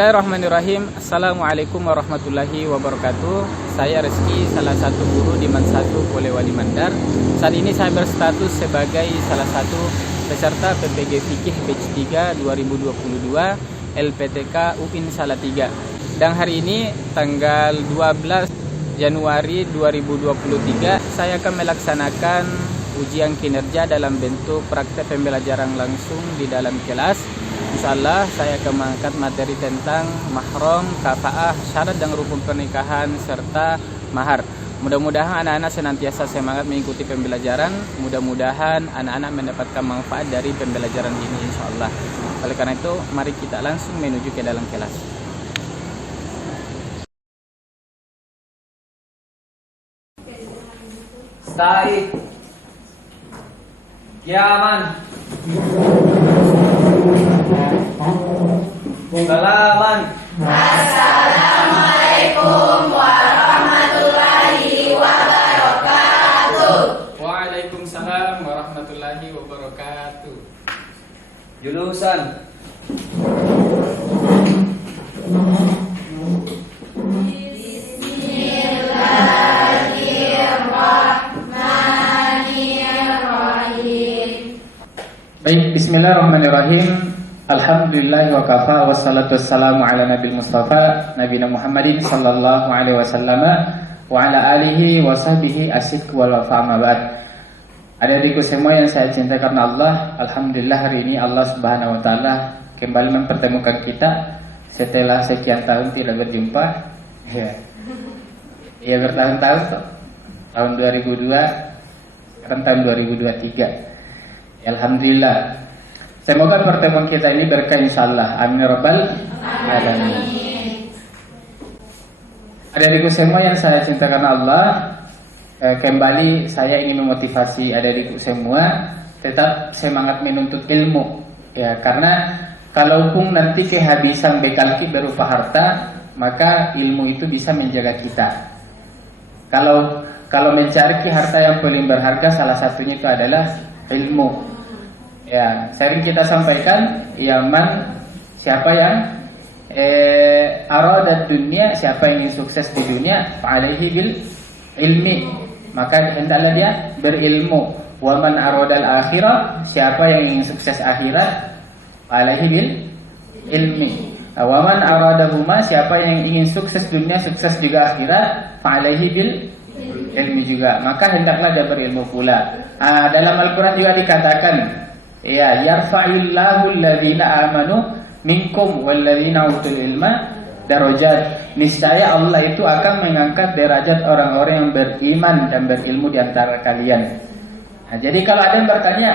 Bismillahirrahmanirrahim. Assalamualaikum warahmatullahi wabarakatuh. Saya Rizky, salah satu guru di MAN 1 Polewali Mandar. Saat ini saya berstatus sebagai salah satu peserta PPG Fikih Batch 3 2022 LPTK UIN Salatiga. Dan hari ini tanggal 12 Januari 2023 saya akan melaksanakan ujian kinerja dalam bentuk praktek pembelajaran langsung di dalam kelas. Insyaallah saya akan mengangkat materi tentang mahram, kafaah, syarat dan rukun pernikahan serta mahar. Mudah-mudahan anak-anak senantiasa semangat mengikuti pembelajaran. Mudah-mudahan anak-anak mendapatkan manfaat dari pembelajaran ini insyaallah. Oleh karena itu, mari kita langsung menuju ke dalam kelas. Said Yaman Salaman. Assalamualaikum warahmatullahi wabarakatuh. Waalaikumsalam warahmatullahi wabarakatuh. Julusan Baik, bismillahirrahmanirrahim. Alhamdulillah wa kafa wassalatu wassalamu ala nabil mustafa nabina Muhammadin sallallahu alaihi wasallam wa ala alihi wa sahbihi asyik wal wafa amma ba'd. Adik-adikku semua yang saya cintai karena Allah, alhamdulillah hari ini Allah Subhanahu wa taala kembali mempertemukan kita setelah sekian tahun tidak berjumpa. Ya bertahun-tahun tuh. Tahun 2002, sekarang tahun 2023. Alhamdulillah. Semoga pertemuan kita ini berkah insyaallah. Amin rabbal alamin. Adik-adikku semua yang saya cinta karena Allah, kembali saya ingin memotivasi adik-adikku semua tetap semangat menuntut ilmu. Ya, karena kalaupun nanti kehabisan bekal kita berupa harta, maka ilmu itu bisa menjaga kita. Kalau mencari harta yang paling berharga, salah satunya itu adalah ilmu. Ya, sering kita sampaikan, siapa yang arada dunia, siapa yang ingin sukses di dunia, fa'alaihi bil ilmi, maka hendaklah dia berilmu. Wa man aradal akhirah, siapa yang ingin sukses akhirat, fa'alaihi bil ilmi. Wa man aradahuma, siapa yang ingin sukses dunia, sukses juga akhirat, fa'alaihi bil ilmi juga, maka hendaklah dia berilmu pula. Dalam Al-Quran juga dikatakan, ya, yarfa'illahu alladhina amanu minkum walladzina utul ilma darajat. Niscaya Allah itu akan mengangkat derajat orang-orang yang beriman dan berilmu di antara kalian. Nah, jadi kalau ada yang bertanya,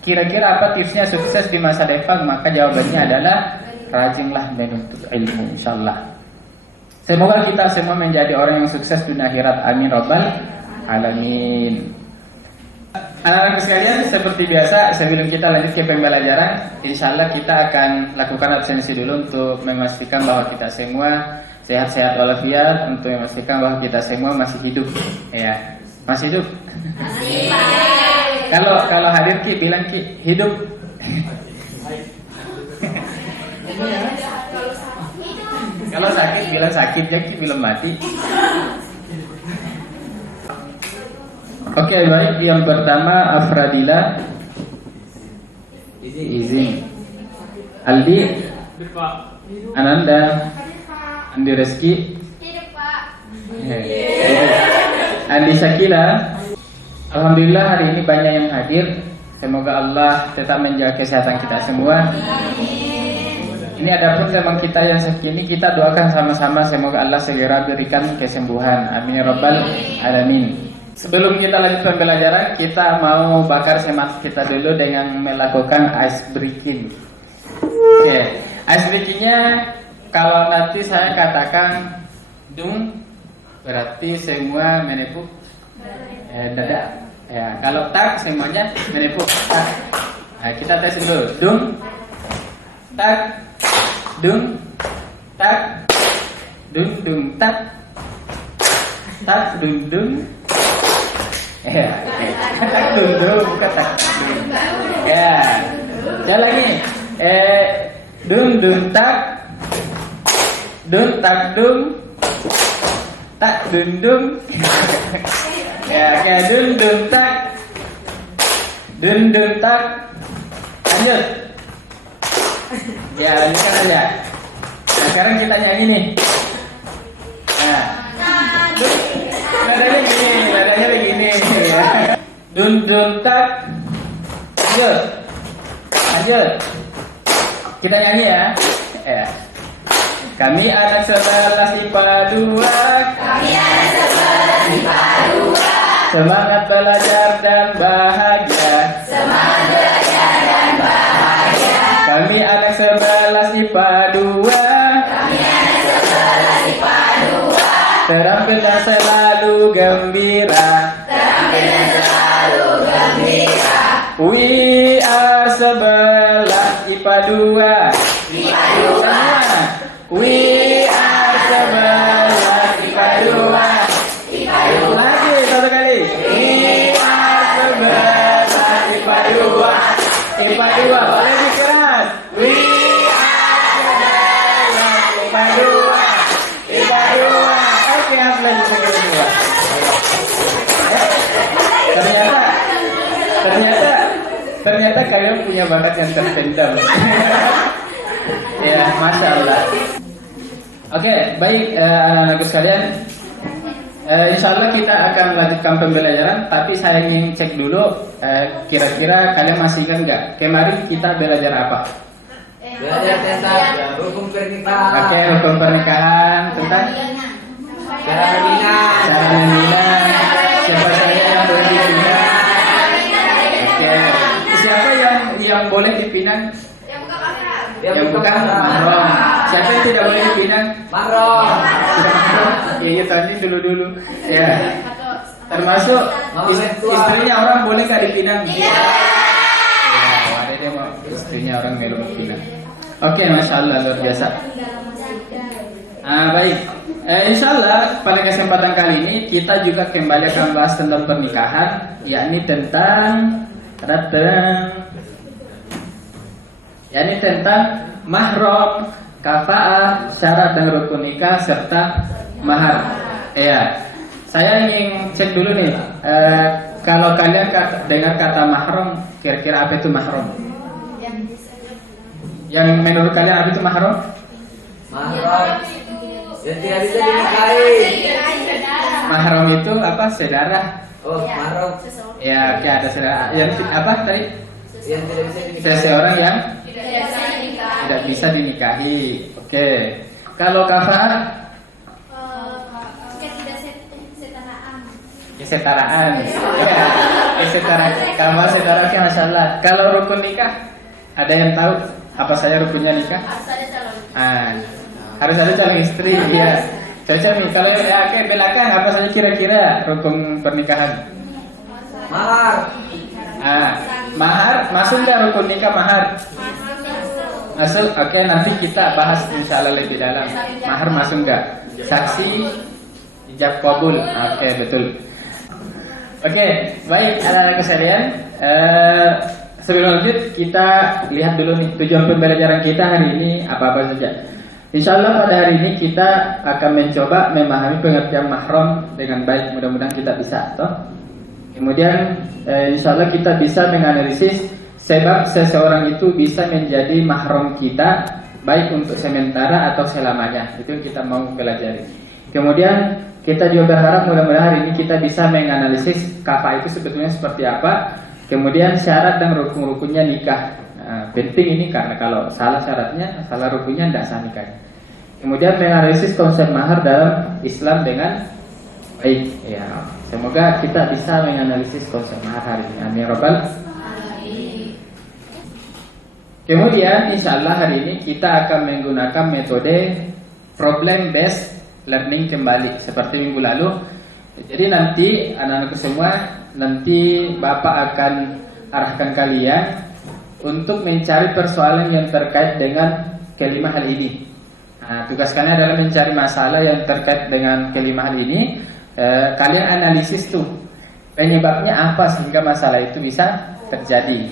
kira-kira apa tipsnya sukses di masa depan, maka jawabannya adalah rajinlah menuntut ilmu insyaallah. Semoga kita semua menjadi orang yang sukses dunia akhirat. Amin rabbal alamin. Anak-anak sekalian, seperti biasa sebelum kita lanjut ke pembelajaran, insyaallah kita akan lakukan absensi dulu untuk memastikan bahwa kita semua sehat-sehat walafiat, untuk memastikan bahwa kita semua masih hidup. Ya, masih hidup. Masih. Kalau hadir Ki bilang Ki hidup. Kalau sakit bilang sakit, ya Ki bilang mati. Oke, baik. Yang pertama Afradila izin. Aldi, Ananda, Andi Reski, Andi Sakila. Alhamdulillah hari ini banyak yang hadir. Semoga Allah tetap menjaga kesehatan kita semua. Ini adapun teman kita yang segini, kita doakan sama-sama semoga Allah segera berikan kesembuhan. Amin ya rabbal alamin. Sebelum kita lanjut pembelajaran, kita mau bakar semangat kita dulu dengan melakukan ice breaking. Oke, ice breakingnya kalau nanti saya katakan dung, berarti semua menepuk dada. Ya, kalau tak semuanya menepuk tak. Nah, kita tes dulu. Dung, tak, dung, tak, dung, tak, dung. Ya, tak dung, bukan tak. Ya, jalan lagi. Dung tak, Dun tak dum. Tak dun dum. Ya, kayak dun dun tak. Dun dun tak. Lanjut. Ya, ini kan aja. Nah, sekarang kita nyanyi nih. Nah, nadanya begini. Ya. Dun dun tak. Lanjut. Kita nyanyi ya. Ya. Kami anak 11 IPA 2. Kami anak 11 IPA 2. Semangat belajar dan bahagia. Semangat belajar dan bahagia. Kami anak 11 IPA 2. Kami anak 11 IPA 2. Terampil dan selalu gembira. Terampil dan selalu gembira. We are 11 IPA 2. IPA 2. Semua. We are 11 IPA 2. IPA 2. Lagi satu kali. We are 11 IPA 2. IPA 2. Boleh lebih keras. We are 11 IPA 2. IPA 2. Oke, hafal lagi kedua. Ternyata kalian punya bakat yang terpendam. Ya, masya Allah. Oke, baik anak-anakku sekalian. Insya Allah kita akan lanjutkan pembelajaran. Tapi saya ingin cek dulu, kira-kira kalian masih ingat nggak? Kemarin kita belajar apa? Belajar tentang hukum pernikahan. Oke, hukum pernikahan tentang Cara membina. cara membina. Siapa saja yang boleh dipinang? Oke, siapa yang boleh dipinang? Yang bukan mahram. Siapa yang tidak boleh dipinang? Mahram. Iya, tadi dulu. Ya. Termasuk istrinya orang boleh nggak dipinang? Ya, ada dia mau istrinya orang nggak boleh dipinang. Oke, masya Allah, luar biasa. Baik. Insya Allah pada kesempatan kali ini kita juga kembali akan bahas tentang pernikahan, yakni tentang mahram, kafaah, syarat dan rukun nikah serta mahar. Ya, saya ingin cek dulu nih. Kalau kalian dengar kata mahram, kira-kira apa itu mahram? Yang menurut kalian apa itu mahram? Mahram. Yang tidak bisa dinikahi. Mahram itu apa? Saudara. Oh, mahram. Ya, kayak ada saudara. Yang apa tadi? Yang tidak bisa dinikahi. Seseorang yang Tidak tidak bisa dinikahi. Oke. Kalau kafaah? Kesetaraan. Ya, kesetaraan. Kamu setara, masya Allah. Kalau rukun nikah, ada yang tahu apa saja rukunnya nikah? Harus ada calon istri. Ya. Cocok nih. Kalau yang belakang, apa saja kira-kira rukun pernikahan? Mahar. Mahar masuk nggak rukun nikah mahar? Masuk. Oke, nanti kita bahas insya Allah lebih dalam. Mahar masuk nggak? Saksi, ijab kabul. Oke, betul. Oke, baik anak-anak sekalian. Sebelum lanjut kita lihat dulu nih tujuan pembelajaran kita hari ini apa-apa saja. Insya Allah pada hari ini kita akan mencoba memahami pengertian mahram dengan baik. Mudah-mudahan kita bisa, toh. Kemudian insya Allah kita bisa menganalisis sebab seseorang itu bisa menjadi mahram kita baik untuk sementara atau selamanya. Itu yang kita mau pelajari. Kemudian kita juga berharap mudah-mudahan hari ini kita bisa menganalisis kafaah itu sebetulnya seperti apa. Kemudian syarat dan rukun-rukunnya nikah. Penting ini karena kalau salah syaratnya, salah rukunnya tidak sah nikah. Kemudian menganalisis konsep mahar dalam Islam dengan baik. Ya, semoga kita bisa menganalisis konsep mahar hari ini. Amin robbal. Kemudian insya Allah hari ini kita akan menggunakan metode problem based learning kembali seperti minggu lalu. Jadi nanti anak-anakku semua, nanti Bapak akan arahkan kalian untuk mencari persoalan yang terkait dengan kelima hal ini. Tugas kalian adalah mencari masalah yang terkait dengan kelima hal ini. Kalian analisis tuh penyebabnya apa sehingga masalah itu bisa terjadi.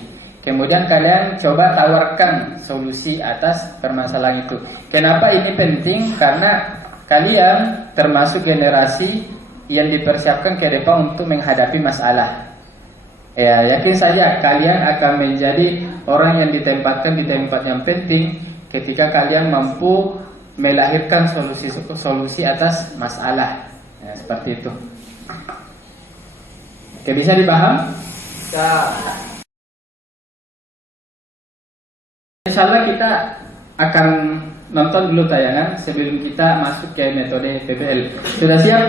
Kemudian kalian coba tawarkan solusi atas permasalahan itu. Kenapa ini penting? Karena kalian termasuk generasi yang dipersiapkan ke depan untuk menghadapi masalah. Ya, yakin saja kalian akan menjadi orang yang ditempatkan di tempat yang penting ketika kalian mampu melahirkan solusi atas masalah. Ya, seperti itu. Oke, bisa dipaham? Insya Allah kita akan nonton dulu tayangan sebelum kita masuk ke metode PBL. Sudah siap?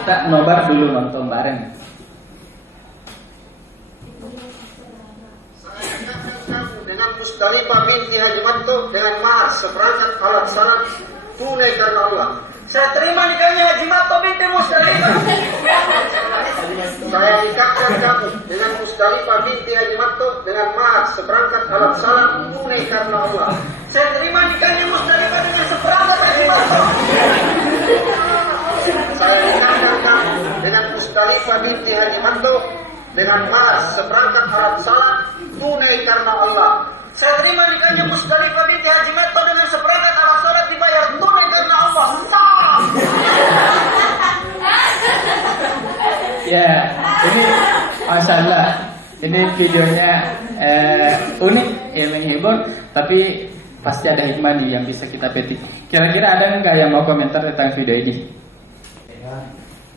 Kita nobar dulu nonton bareng. Dengan Mustalifah binti Haji Manto dengan mahar seperangkat alat salat tunai karena Allah. Saya terima nikahnya Haji Manto binti Mustalifah. Saya nikahkan kamu dengan Mustalifah binti Haji Manto dengan mahar seperangkat alat salat tunai karena Allah. Saya terima nikahnya Mustalifah dengan seperangkat Haji Manto. Saya nikahkan kamu dengan Mustalifah binti Haji Manto dengan mahar seperangkat alat salat tunai karena Allah. Saya terima nikahnya Mustalifah binti Haji Manto dengan seperangkat alat salat dibayar tunai karena Allah. Ya, ini masalah. Ini videonya unik, ya menghibur, tapi pasti ada hikmah nih yang bisa kita petik. Kira-kira ada nggak yang mau komentar tentang video ini?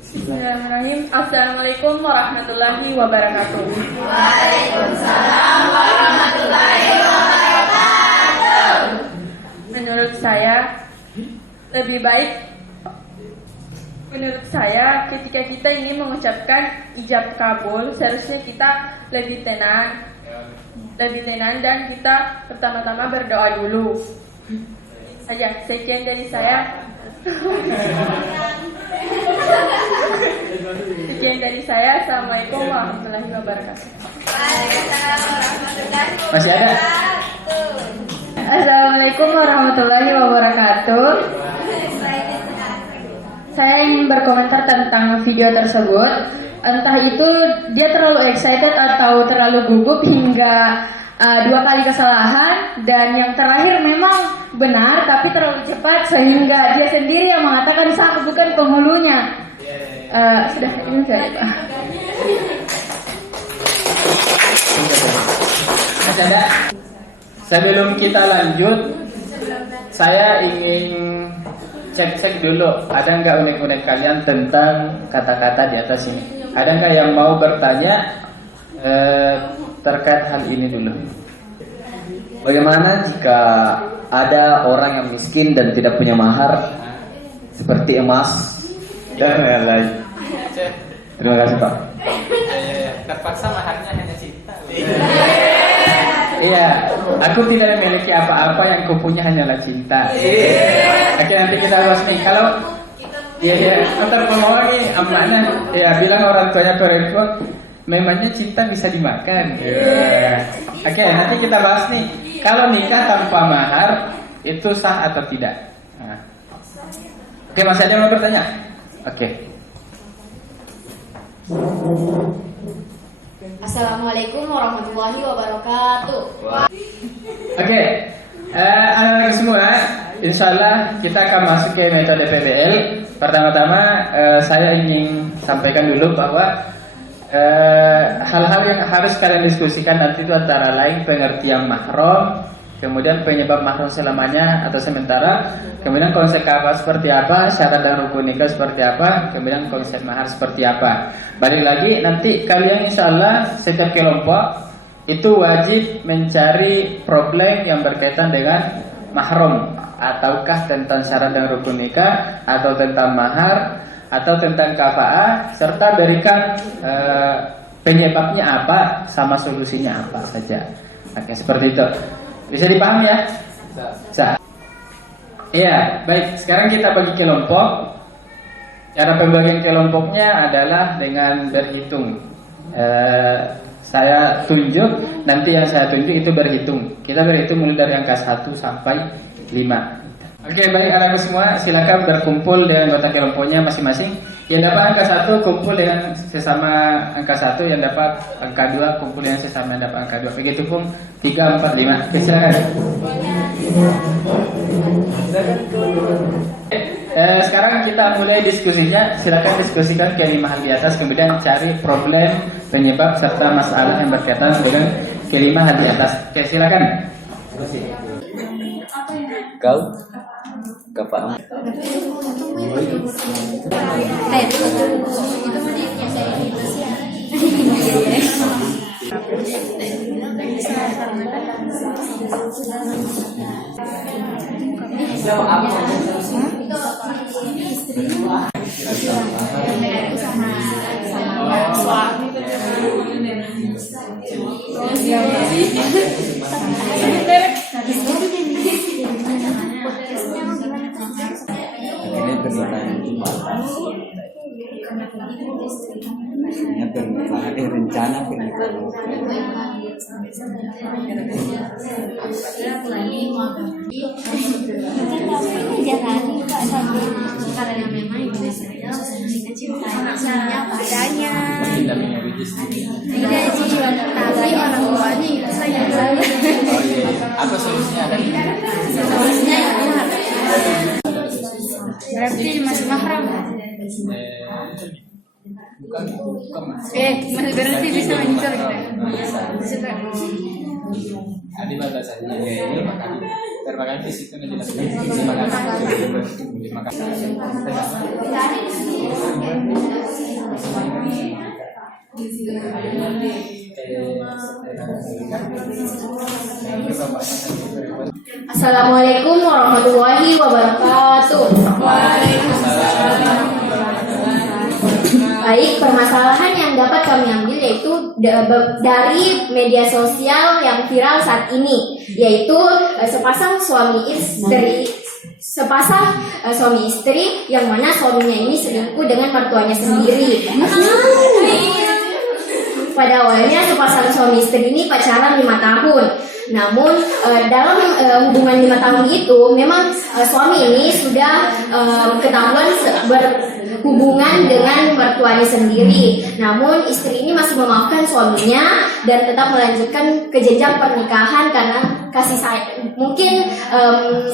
Bismillahirrahmanirrahim. Assalamualaikum warahmatullahi wabarakatuh. Waalaikumsalam warahmatullahi wabarakatuh. Menurut saya lebih baik. Menurut saya ketika kita ingin mengucapkan ijab kabul, seharusnya kita lebih tenang dan kita pertama-tama berdoa dulu. Saja, sekian dari saya. Sekian dari saya. Assalamualaikum warahmatullahi wabarakatuh. Waalaikumsalam warahmatullahi wabarakatuh. Masih ada? Assalamualaikum warahmatullahi wabarakatuh. Saya ingin berkomentar tentang video tersebut. Entah itu dia terlalu excited atau terlalu gugup hingga 2 kali kesalahan, dan yang terakhir memang benar tapi terlalu cepat sehingga dia sendiri yang mengatakan saya bukan penghulunya. Sudah ini saja, Pak. Masih ada? Sebelum kita lanjut, saya ingin cek dulu, ada nggak unek-unek kalian tentang kata-kata di atas ini? Ada nggak yang mau bertanya terkait hal ini dulu? Bagaimana jika ada orang yang miskin dan tidak punya mahar seperti emas dan lain-lain? Terima kasih, Pak. Terpaksa maharnya hanya cinta. Iya, aku tidak memiliki apa-apa, yang kupunya hanyalah cinta. Oke, nanti kita bahas nih. Kalau iya, antar pembawa nih, amanah. Ya, bilang orang tuanya perempuan, memangnya cinta bisa dimakan. Oke, nanti kita bahas nih. Kalau nikah tanpa mahar itu sah atau tidak? Nah. Oke, masih ada yang mau bertanya? Oke. Assalamualaikum warahmatullahi wabarakatuh. Oke, anak-anak semua, insya Allah kita akan masuk ke metode PBL. Pertama-tama saya ingin sampaikan dulu bahwa hal-hal yang harus kalian diskusikan nanti itu antara lain pengertian mahram, kemudian penyebab mahram selamanya atau sementara, kemudian konsep kafah seperti apa, syarat dan rukun nikah seperti apa, kemudian konsep mahar seperti apa. Balik lagi, nanti kalian insya Allah setiap kelompok itu wajib mencari problem yang berkaitan dengan mahram, ataukah tentang syarat dan rukun nikah, atau tentang mahar, atau tentang kafa'ah, serta berikan penyebabnya apa sama solusinya apa saja. Oke, seperti itu. Bisa dipahami ya? Bisa. Iya, baik. Sekarang kita bagi kelompok. Cara pembagian kelompoknya adalah dengan berhitung. Saya tunjuk, nanti yang saya tunjuk itu berhitung. Kita berhitung mulai dari angka 1 sampai 5. Oke, baik anak semua, silakan berkumpul dengan anggota kelompoknya masing-masing. Yang dapat angka 1 kumpul dengan sesama angka 1, yang dapat angka 2 kumpul dengan sesama yang dapat angka 2. Begitupun 3, 4, 5. Oke, silakan. Sekarang kita mulai diskusinya. Silakan diskusikan kelima hal di atas, kemudian cari problem, penyebab serta masalah yang berkaitan dengan kelima hal di atas. Oke, silakan. Kau gak paham. Ini pernikahan rencana pernikahan. Karena memang ibu saya cintanya padanya. Tidak sih, tapi orang tuanya itu saya. Apa solusinya? Solusinya itu berarti masih mahram. Masih berarti bisa menyusul gitu. Ada batasannya. Termakan fisik itu jelas. Terima kasih. Assalamualaikum warahmatullahi wabarakatuh. Baik, permasalahan yang dapat kami ambil yaitu dari media sosial yang viral saat ini, yaitu sepasang suami istri yang mana suaminya ini selingkuh dengan mertuanya sendiri. Pada awalnya sepasang suami istri ini pacaran 5 tahun. Namun dalam hubungan 5 tahun itu memang suami ini sudah ketahuan berhubungan dengan mertuanya sendiri. Namun istri ini masih memaafkan suaminya dan tetap melanjutkan ke jenjang pernikahan karena kasih sayang. Mungkin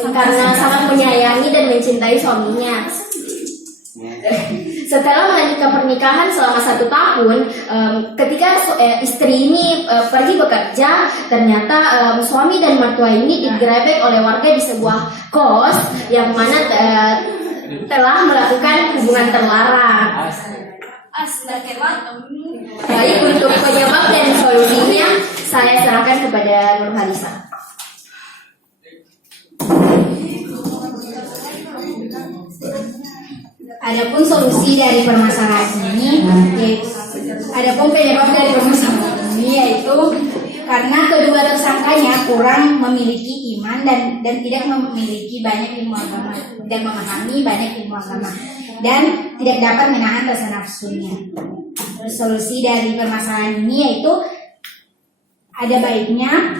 karena sangat menyayangi dan mencintai suaminya. Setelah melanjutkan pernikahan selama 1 tahun, ketika istri ini pergi bekerja, ternyata suami dan mertua ini digerebek oleh warga di sebuah kos yang mana telah melakukan hubungan terlarang. Baik, untuk penyebab dan solusinya saya serahkan kepada Nur Halisa. Adapun solusi dari permasalahan ini, adapun penyebab dari permasalahan ini yaitu karena kedua tersangkanya kurang memiliki iman dan tidak memiliki banyak ilmu agama dan memahami banyak ilmu agama dan tidak dapat menahan rasa nafsunya. Solusi dari permasalahan ini yaitu ada baiknya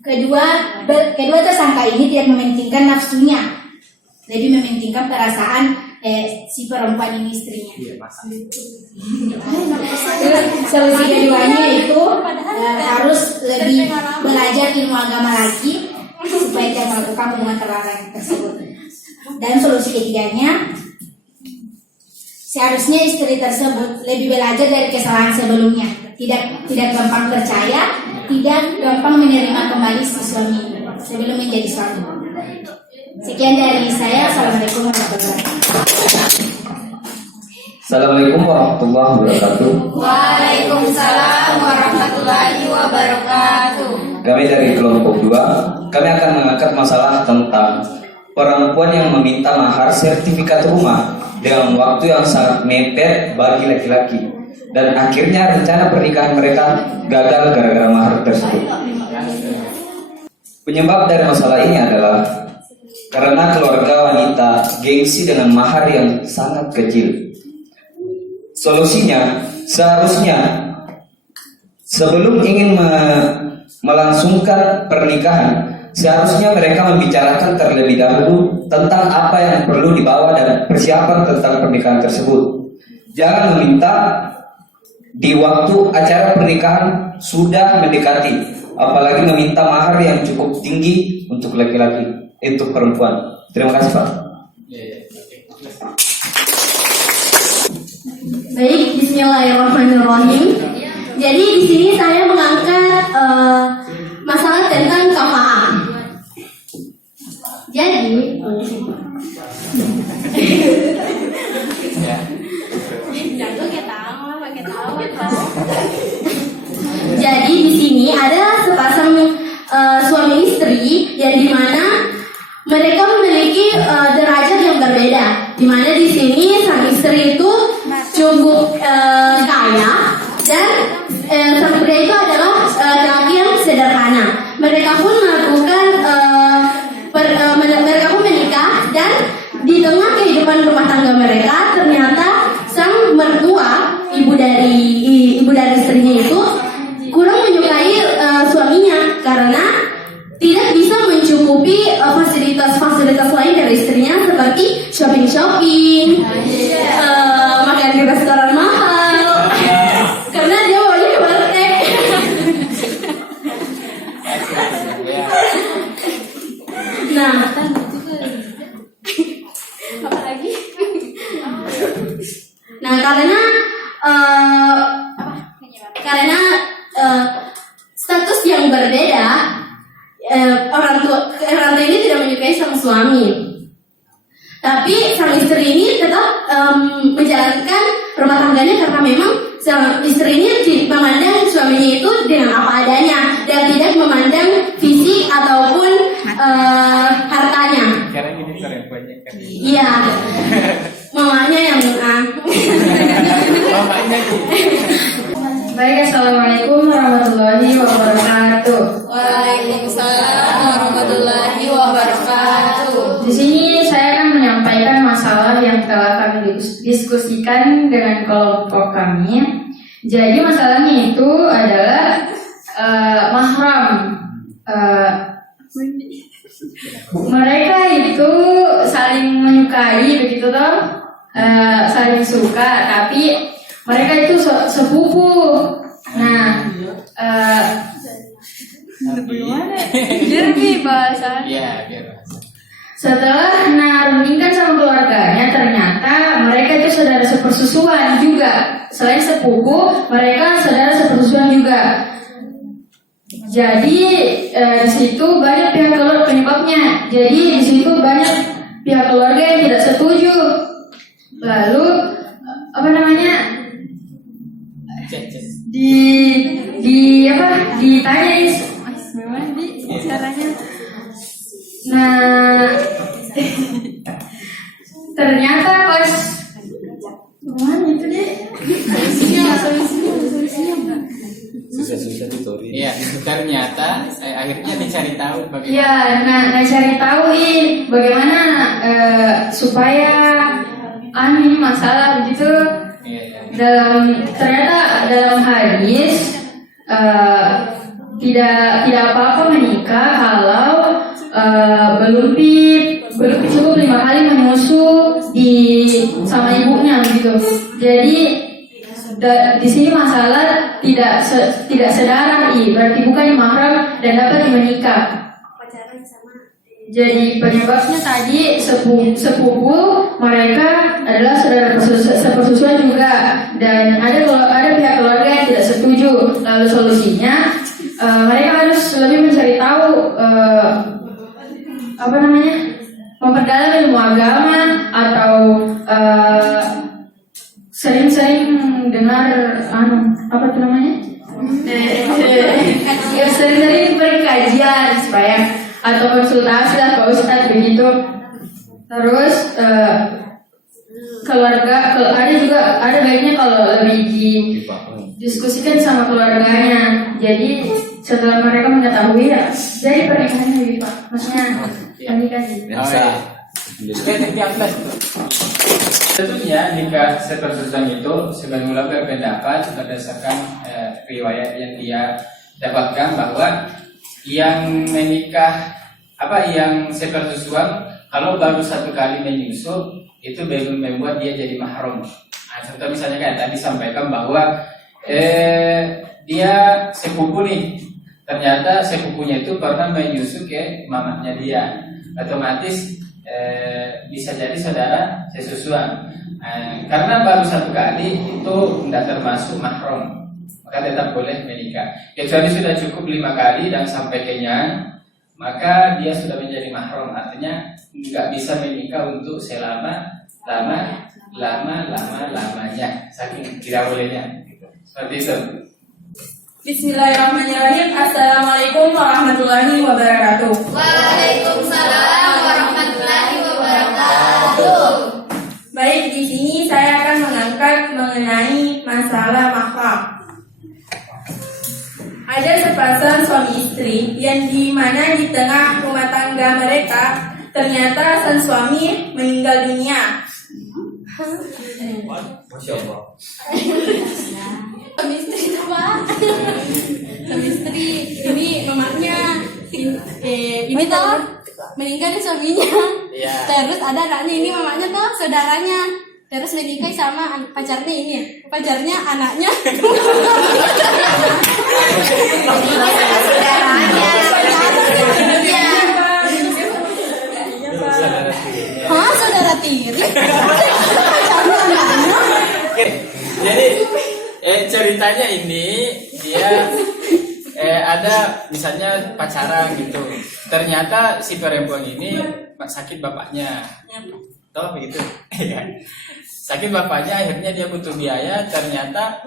kedua tersangka ini tidak mementingkan nafsunya, lebih mementingkan perasaan si perempuan ini istrinya. Solusi keduanya itu harus lebih belajar ilmu agama lagi supaya tidak melakukan hubungan terlarang tersebut. Dan solusi ketiganya, seharusnya istri tersebut lebih belajar dari kesalahan sebelumnya, tidak gampang percaya, tidak gampang menerima kembali si suami sebelum menjadi suami. Sekian dari saya. Assalamualaikum warahmatullahi wabarakatuh. Assalamualaikum warahmatullahi wabarakatuh. Waalaikumsalam warahmatullahi wabarakatuh. Kami dari kelompok 2, kami akan mengangkat masalah tentang perempuan yang meminta mahar sertifikat rumah dengan waktu yang sangat mepet bagi laki-laki, dan akhirnya rencana pernikahan mereka gagal gara-gara mahar tersebut. Penyebab dari masalah ini adalah karena keluarga wanita gengsi dengan mahar yang sangat kecil. Solusinya, seharusnya sebelum ingin melangsungkan pernikahan, seharusnya mereka membicarakan terlebih dahulu tentang apa yang perlu dibawa dan persiapan tentang pernikahan tersebut. Jangan meminta di waktu acara pernikahan sudah mendekati, apalagi meminta mahar yang cukup tinggi untuk laki-laki, untuk perempuan. Terima kasih, Pak. Baik, Bismillahirrahmanirrahim. Jadi di sini saya mengangkat masalah tentang kafaah. Jadi, jadi di sini ada sepasang suami istri yang dimana mereka memiliki derajat yang berbeda. Dimana di sini sang istri itu cukup kaya dan sang pria itu adalah laki yang sederhana. Mereka pun melakukan mereka pun menikah, dan di tengah kehidupan rumah tangga mereka ternyata sang mertua ibu dari istrinya itu kurang menyukai suaminya karena tidak bisa mencukupi fasilitas lain dari istrinya seperti shopping, makan di restoran mahal, karena dia maunya ke Bartek. Nah, apa lagi? Nah, karena status yang berbeda, orang tua ini tidak menyukai sang suami, tapi sang istri ini tetap menjalankan rumah tangganya karena memang sang istri ini memandang suaminya itu dengan apa adanya dan tidak memandang fisik ataupun hartanya. Sekarang ini perempuannya kan. Iya, mamanya yang Mamanya Baik, assalamualaikum warahmatullahi wabarakatuh. Waalaikumsalam warahmatullahi wabarakatuh. Di sini saya akan menyampaikan masalah yang telah kami diskusikan dengan kelompok kami. Jadi masalahnya itu adalah mahram. Mereka itu saling menyukai begitu toh, saling suka, tapi mereka itu sepupu. Nah, Jermi bahasa. Iya, biar. setelah rundingkan sama keluarganya, ternyata mereka itu saudara sepersusuan juga. Selain sepupu, mereka saudara sepersusuan juga. Jadi di situ banyak pihak keluarga penyebabnya. Jadi di situ banyak pihak keluarga yang tidak setuju. Lalu apa namanya? Ditanya Memang di caranya. Nah, ternyata pas mana itu deh? Iya, ternyata akhirnya dicari tahu bagaimana. Iya, nah cari tahu bagaimana supaya ini masalah begitu. Iya. Ternyata dalam hadis tidak apa-apa menikah kalau belum cukup 5 kali menyusu sama ibunya gitu. Jadi di sini masalah tidak sedarah, berarti bukan mahram dan dapat menikah. Jadi penyebabnya tadi sepupu mereka adalah saudara sepersusuan juga, dan ada pihak keluarga yang tidak setuju. Lalu solusinya mereka harus lebih mencari tahu memperdalam ilmu agama, atau sering-sering dengar sering-sering berkajian supaya, atau konsultasi lah Pak Ustadz begitu. Terus ada baiknya kalau lebih didiskusikan sama keluarganya. Jadi setelah mereka mengetahui jadi pernikahannya lebih Pak. Maksudnya pernikahan. Tentunya nikah sepersusuan itu sebagian ulama berpendapat berdasarkan riwayat yang dia dapatkan bahwa yang sepersusuan kalau baru 1 kali menyusu itu belum membuat dia jadi mahram. Nah, contoh misalnya kayak tadi sampaikan bahwa dia sepupu nih, ternyata sepupunya itu pernah menyusu ke mamanya dia, otomatis bisa jadi saudara sesusuan. Karena baru satu kali itu tidak termasuk mahram, maka tetap boleh menikah. Kecuali sudah cukup 5 kali dan sampai kenyang, maka dia sudah menjadi mahram, artinya nggak bisa menikah untuk lamanya, saking tidak bolehnya. Seperti itu. Bismillahirrahmanirrahim. Assalamualaikum warahmatullahi wabarakatuh. Waalaikumsalam warahmatullahi wabarakatuh. Baik, di sini saya akan mengangkat mengenai masalah mahram. Ada sepasang suami istri yang di mana di tengah rumah tangga mereka ternyata sang suami meninggal dunia. Masya Allah. Suami istri itu Pak. Suami istri ini mamanya ini toh meninggal suaminya. Iya. Terus ada anaknya, ini mamanya tuh saudaranya. Terus menikah sama pacarnya ini. Pacarnya anaknya. Hah, saudara tiri? Pacarnya anaknya. Jadi ceritanya ini dia ada misalnya pacaran gitu. Ternyata si perempuan ini sakit bapaknya. Toh begitu. Sakit bapaknya, akhirnya dia butuh biaya. Ternyata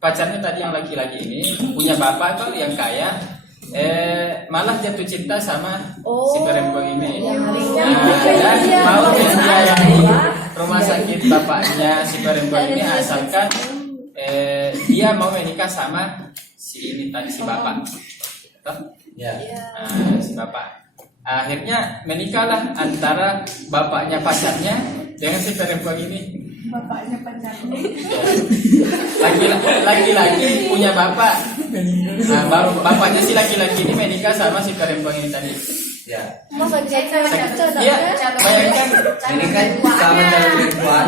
pacarnya tadi yang laki-laki ini punya bapak tuh yang kaya. Malah jatuh cinta sama si perempuan ini. Dan mau membiayai rumah sakit bapaknya si perempuan ini asalkan dia mau menikah sama si ini tadi, si bapak. Ya. Si bapak. Akhirnya menikahlah antara bapaknya pacarnya dengan si perempuan ini. Bapaknya pacarnya. Laki-laki punya bapak. Nah, bapaknya si laki-laki ini menikah sama si perempuan ini tadi. Ya. Iya, bayangkan Ini kan sama cara perempuan.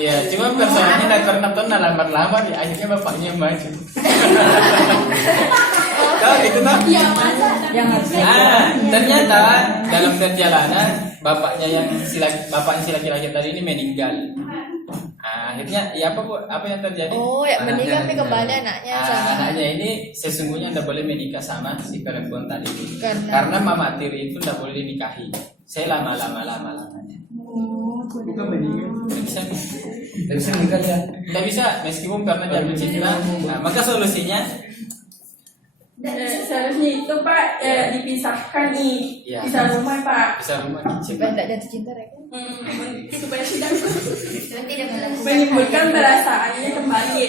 Iya, cuma persoalannya tidak pernah lamar-lamar ya, akhirnya bapaknya yang maju. Tahu gitu tak? Iya, masa? Ternyata dalam perjalanan bapaknya si laki-laki tadi ini meninggal. Akhirnya ya apa yang terjadi? Oh, ya meninggal tapi kembali anaknya sama. Anaknya ini sesungguhnya tidak boleh menikah sama si perempuan tadi ini. Karena mama tiri itu tidak boleh dinikahi. Saya lamanya. Bukan meninggal. Tidak bisa nikah ya. Tidak bisa meskipun pernah jatuh cinta. Nah, maka solusinya Seharusnya itu Pak dipisahkan nih, Iya. bisa rumah Pak. bisa rumah kicip. supaya tidak jatuh cinta ya kan? Supaya tidak menimbulkan perasaannya kembali.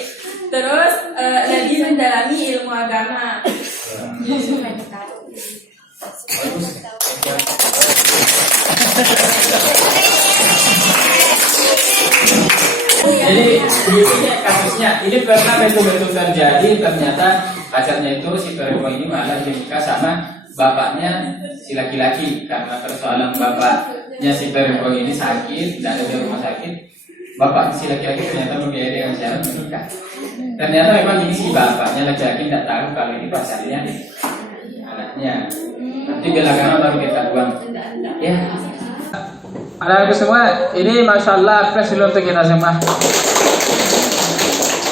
Terus lagi mendalami ilmu agama. Jadi ini kasusnya ini pernah betul-betul terjadi. Ternyata pacarnya itu si perempuan ini malah menikah sama bapaknya si laki-laki karena persoalan bapaknya si perempuan ini sakit, tidak ada di rumah sakit. Bapak si laki-laki ternyata membiayai dengan syarat menikah. Ternyata memang ini si bapaknya laki-laki tidak tahu kalau ini pacarnya anaknya. Nanti belakangan baru kita buang. Ya. Anak-anakku semua, ini Masya Allah plus dulu untuk kita semua.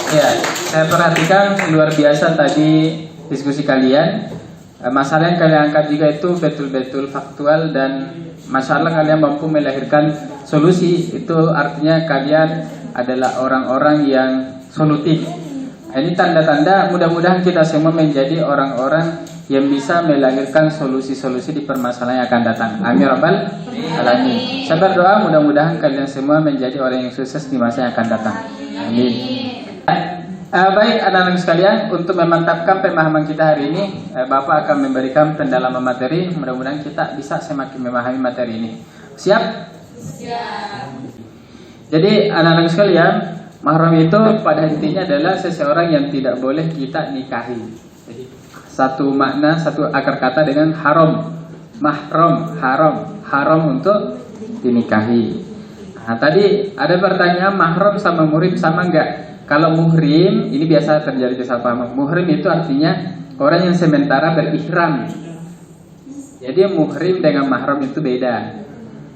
Ya, saya perhatikan luar biasa tadi diskusi kalian. Masalah yang kalian angkat juga itu betul-betul faktual dan Masya Allah kalian mampu melahirkan solusi. Itu artinya kalian adalah orang-orang yang solutif. Ini tanda-tanda mudah-mudahan kita semua menjadi orang-orang yang bisa melahirkan solusi-solusi di permasalahan yang akan datang. Amin rabbal alamin. Saya berdoa mudah-mudahan kalian semua menjadi orang yang sukses di masa yang akan datang. Amin. Baik anak-anak sekalian, untuk memantapkan pemahaman kita hari ini, Bapak akan memberikan pendalaman materi. Mudah-mudahan kita bisa semakin memahami materi ini. Siap? Siap. Jadi anak-anak sekalian, mahram itu pada intinya adalah seseorang yang tidak boleh kita nikahi. Jadi, satu makna, satu akar kata dengan haram. Mahram, haram untuk dinikahi. Nah, tadi ada pertanyaan mahram sama muhrim sama enggak? Kalau muhrim, ini biasa terjadi kesalahpahaman. Muhrim itu artinya orang yang sementara berihram. Jadi muhrim dengan mahram itu beda.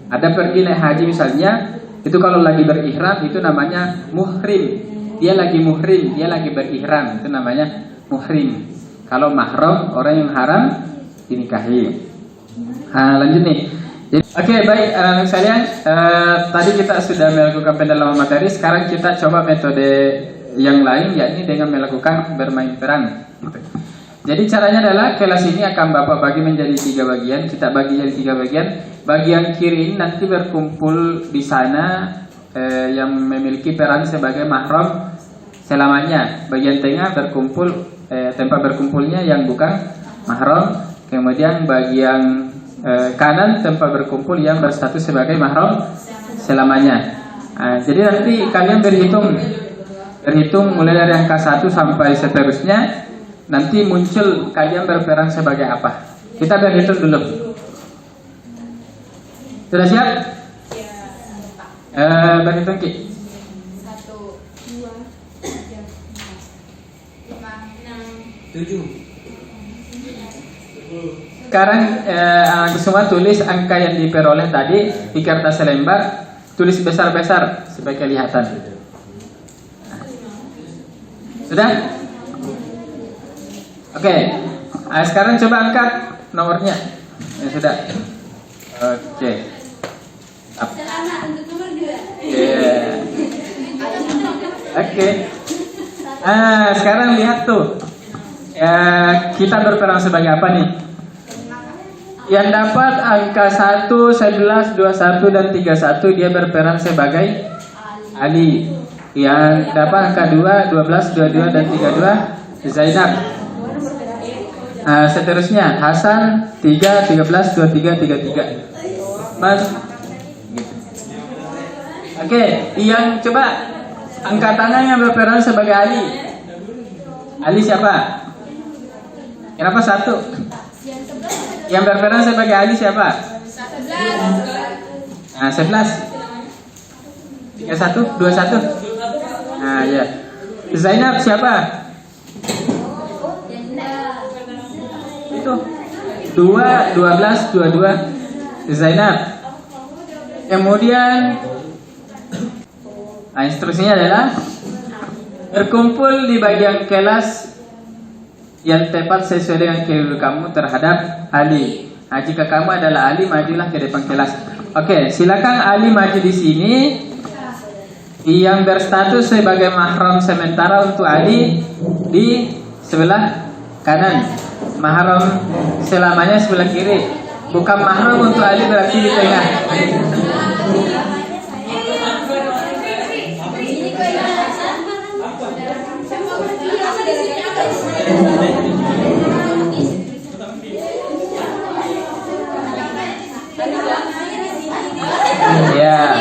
Ada pergi naik haji misalnya, itu kalau lagi berihram itu namanya muhrim. Dia lagi muhrim, dia lagi berihram, itu namanya muhrim. Kalau mahram, orang yang haram dinikahi. Nah, lanjut nih. Oke, baik anak-anak sekalian, tadi kita sudah melakukan pendalaman materi. Sekarang kita coba metode yang lain, yakni dengan melakukan bermain peran. Gitu. Jadi caranya adalah kelas ini akan Bapak bagi menjadi 3 bagian. Kita bagi jadi 3 bagian. Bagian kiri ini nanti berkumpul di sana yang memiliki peran sebagai mahram selamanya. Bagian tengah berkumpul tempat berkumpulnya yang bukan mahram. Kemudian bagian kanan tempat berkumpul yang berstatus sebagai mahram selamanya. Jadi nanti kalian berhitung mulai dari angka 1 sampai seterusnya. Nanti muncul kalian berperan sebagai apa. Kita berhitung dulu. Sudah siap? Berhitung Ki. 1, 2, 3, 4, 5, 6, 7. Sekarang semua tulis angka yang diperoleh tadi di kertas selembar. Tulis besar-besar supaya kelihatan. Sudah? Oke, sekarang coba angkat nomornya. Ya sudah. Oke. Selamat untuk nomor 2. Oke. Sekarang lihat tuh. Kita berperan sebagai apa nih? Yang dapat angka 1, 11, 21 dan 31 dia berperan sebagai Ali. Yang dapat angka 2, 12, 22 dan 32 Zainab. Seterusnya Hasan 3, 13, 23, 33 Mas. Oke, yang coba angkat tangan yang berperan sebagai Ali. Ali siapa? Kenapa 1? Yang berperan sebagai Ali siapa? 11 31, 21. Ya. Zainab siapa? Itu 2, 12, 22 Zainab. Kemudian instruksinya adalah berkumpul di bagian kelas yang tepat sesuai dengan kedudukan kamu terhadap Ali. Jika kamu adalah Ali, majulah ke depan kelas. Oke, silakan Ali maju di sini. Yang berstatus sebagai mahram sementara untuk Ali di sebelah kanan. Mahram selamanya sebelah kiri. Bukan mahram untuk Ali berarti di tengah. Ya,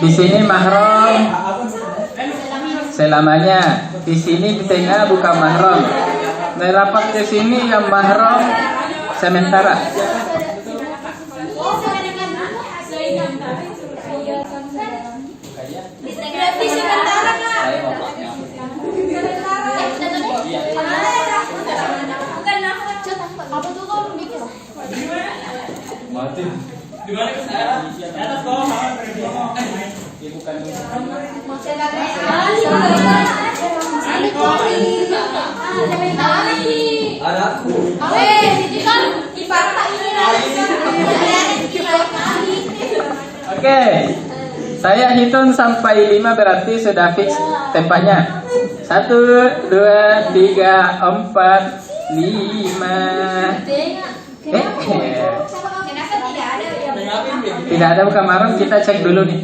di sini mahram selamanya. Di sini di tengah bukan mahram. Merapat ke sini yang mahram sementara. Berarti sementara Kak. Bukan nafas. Apa tuh kalau mikir? Mati. Di mana ke saya? Di atas bawah sama Bukan. Anakku. Oke, saya hitung sampai 5 berarti sudah fix tempatnya. 1, 2, 3, 4, 5. Tidak ada bukan mahram, kita cek dulu nih.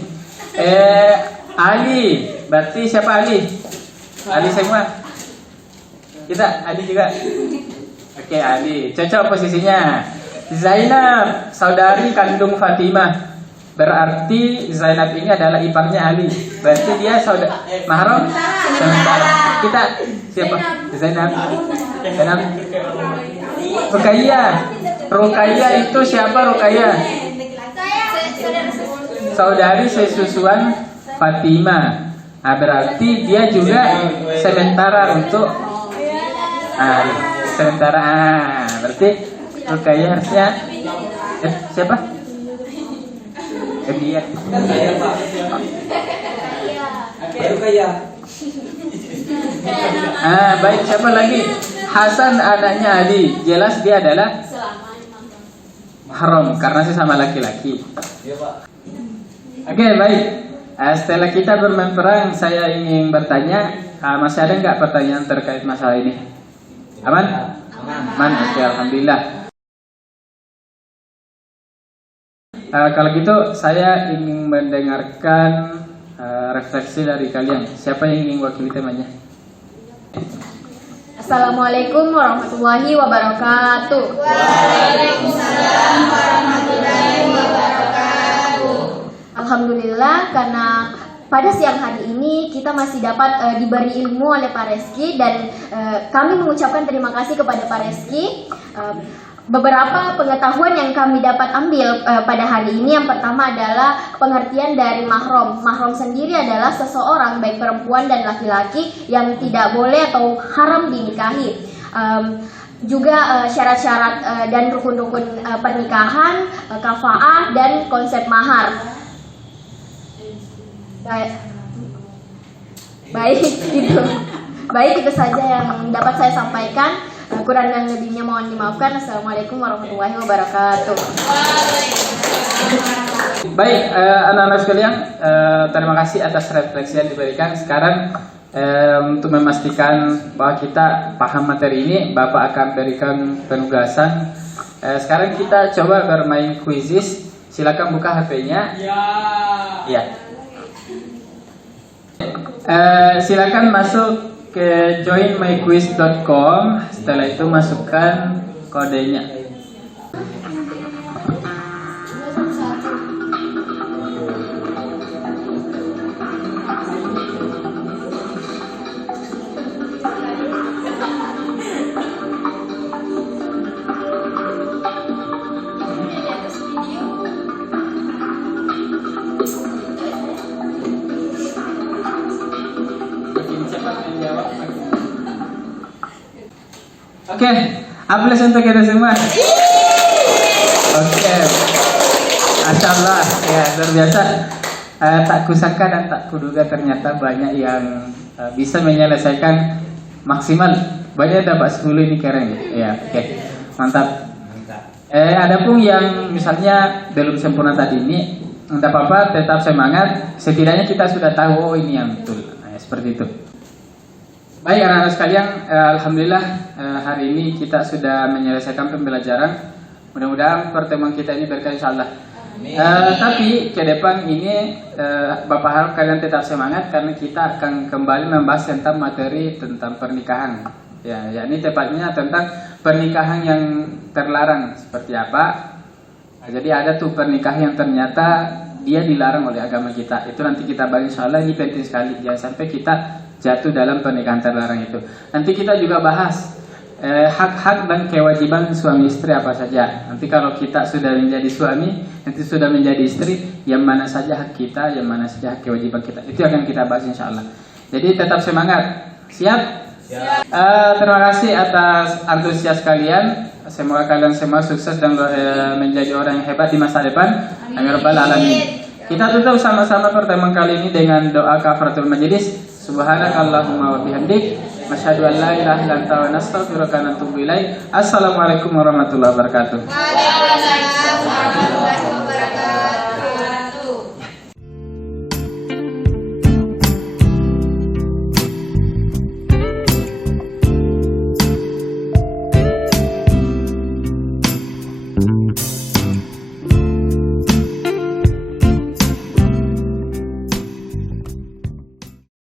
Ali, berarti siapa Ali? Ali semua. Kita Ali juga. Oke, Ali. Cocok posisinya. Zainab, saudari kandung Fatimah. Berarti Zainab ini adalah iparnya Ali. Berarti dia saudara mahram sementara. Kita siapa? Zainab. Zainab. Ruqayyah. Ruqayyah itu siapa Ruqayyah? saudari sesusuan Fatima. Nah, berarti dia juga sementara untuk sementara. Berarti Rukaya harusnya siapa? Dia. Baik, siapa lagi? Hasan anaknya Ali. Jelas dia adalah mahram karena sesama laki-laki. Oke, baik. Setelah kita bermain perang, saya ingin bertanya, masih ada nggak pertanyaan terkait masalah ini? Aman? Aman. Oke, alhamdulillah. Kalau gitu, saya ingin mendengarkan refleksi dari kalian. Siapa yang ingin wakili temanya? Assalamualaikum warahmatullahi wabarakatuh. Waalaikumsalam warahmatullahi wabarakatuh. Alhamdulillah, karena pada siang hari ini kita masih dapat diberi ilmu oleh Pak Reski, dan kami mengucapkan terima kasih kepada Pak Reski. Beberapa pengetahuan yang kami dapat ambil pada hari ini, yang pertama adalah pengertian dari mahram. Mahram sendiri adalah seseorang, baik perempuan dan laki-laki, yang tidak boleh atau haram dinikahi. Juga syarat-syarat dan rukun-rukun pernikahan, kafaah, dan konsep mahar. Baik itu saja yang dapat saya sampaikan. Kurang dan lebihnya mohon dimaafkan. Assalamualaikum warahmatullahi wabarakatuh. Baik, anak-anak sekalian, terima kasih atas refleksi yang diberikan. Sekarang untuk memastikan bahwa kita paham materi ini, Bapak akan berikan penugasan. Sekarang kita coba bermain kuisis. Silakan buka HP-nya. Ya. Silakan masuk ke joinmyquiz.com. Setelah itu masukkan kodenya. Oke, aplaus untuk kita semua. Oke, masyaallah, ya luar biasa. Tak kusangka dan tak kuduga ternyata banyak yang bisa menyelesaikan maksimal. Banyak dapat 10 ini keren ya. Oke, mantap. Adapun yang misalnya belum sempurna tadi ini, tidak apa-apa, tetap semangat. Setidaknya kita sudah tahu, oh ini yang betul. Seperti itu. Baik anak-anak sekalian, alhamdulillah hari ini kita sudah menyelesaikan pembelajaran. Mudah-mudahan pertemuan kita ini berkah insyaallah. Tapi ke depan ini Bapak harap kalian tetap semangat karena kita akan kembali membahas tentang materi tentang pernikahan. Ya, yakni tepatnya tentang pernikahan yang terlarang seperti apa. Jadi ada tuh pernikahan yang ternyata dia dilarang oleh agama kita. Itu nanti kita bahas insyaallah, ini penting sekali. Jangan sampai kita jatuh dalam pernikahan terlarang itu. Nanti kita juga bahas hak-hak dan kewajiban suami istri apa saja. Nanti kalau kita sudah menjadi suami, nanti sudah menjadi istri, yang mana saja hak kita, yang mana saja hak kewajiban kita. Itu akan kita bahas insyaallah. Jadi tetap semangat. Siap? Ya. Terima kasih atas antusias kalian. Semoga kalian semua sukses dan menjadi orang yang hebat di masa depan. Amin ya rabbal alamin. Kita tutup sama-sama pertemuan kali ini dengan doa kafaratul majlis. Subhanakallahumma wa bihamdik, asyhadu an la ilaha illa anta wa nastaghfiruka wa natubu ilaik. Assalamualaikum warahmatullahi wabarakatuh. Waalaikumsalam.